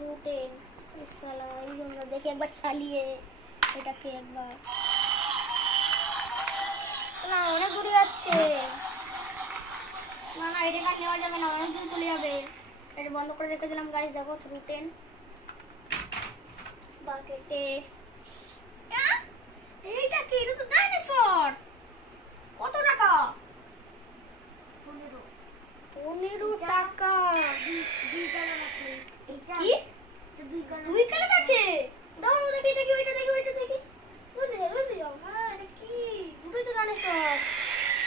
রুটেন ইসমালা আমরা দেখি একবার চালিয়ে এটাকে একবার না অনেক দূরে যাচ্ছে না না এটা নেওয়া যাবে না অনেক দূর চলে যাবে এটা বন্ধ করে রেখে দিলাম গাইস দেখো রুটেন বাকেটে এইটা কি এটা তো ডাইনোসর কত টাকা 15 টাকা 2 কালার আছে কি 2 কালার আছে দাও দেখি দেখি ওইটা দেখি বুঝলি হ্যাঁ এটা কি দুটোই তো ডাইনোসর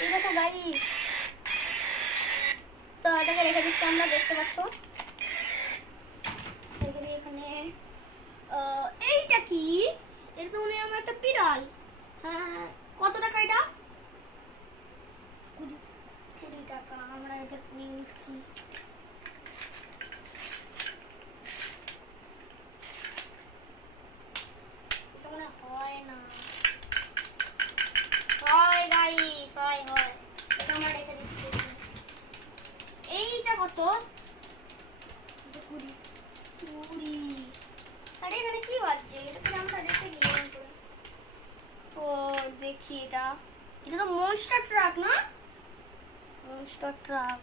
এই দেখো গাইস তো এটাকে রেখে দিচ্ছি আমরা দেখতে পাচ্ছ এখানে এইটা কি এটা তো মনে হয় আমার একটা বিড়াল হ্যাঁ কত টাকা এটা 20 টাকা আমরা এটা নিয়ে নিচ্ছি এটা মনে হয় না হয় গাইস হয় এটা আমরা রেখে দিচ্ছি এইটা কত 20 আরে এখানে কি বাজছে এটাকে আমরা রেখে দিলাম তো দেখি এটা তো মনস্টার ট্রাক না মনস্টার ট্রাক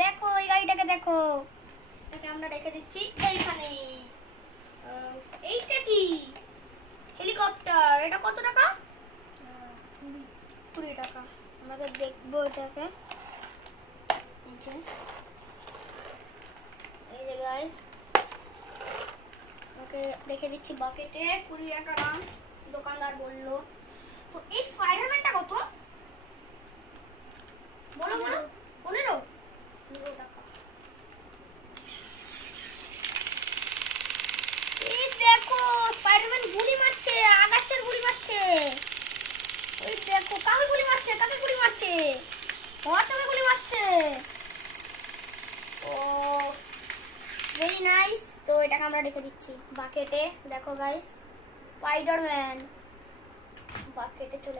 দেখো এই গাড়িটাকে দেখো এটাকে আমরা রেখে দিচ্ছি এইখানে এইটা কি হেলিকপ্টার এটা কত টাকা 20 টাকা আমরা দেখবো এটাকে এই যে গাইস ওকে রেখে দিচ্ছি বাকেটে 20 টাকা দাম দোকানদার বললো তো এই স্পাইডারম্যানটা কত বলো 15 টাকা এই দেখো স্পাইডারম্যান গুলি মারছে আগাচ্ছের গুলি মারছে ওই দেখো কাকে গুলি মারছে তোকে গুলি মারছে ও ভেরি নাইস তো এটাকে আমরা রেখে দিচ্ছি বাকেটে দেখো গাইস স্পাইডারম্যান বাকেটে চলে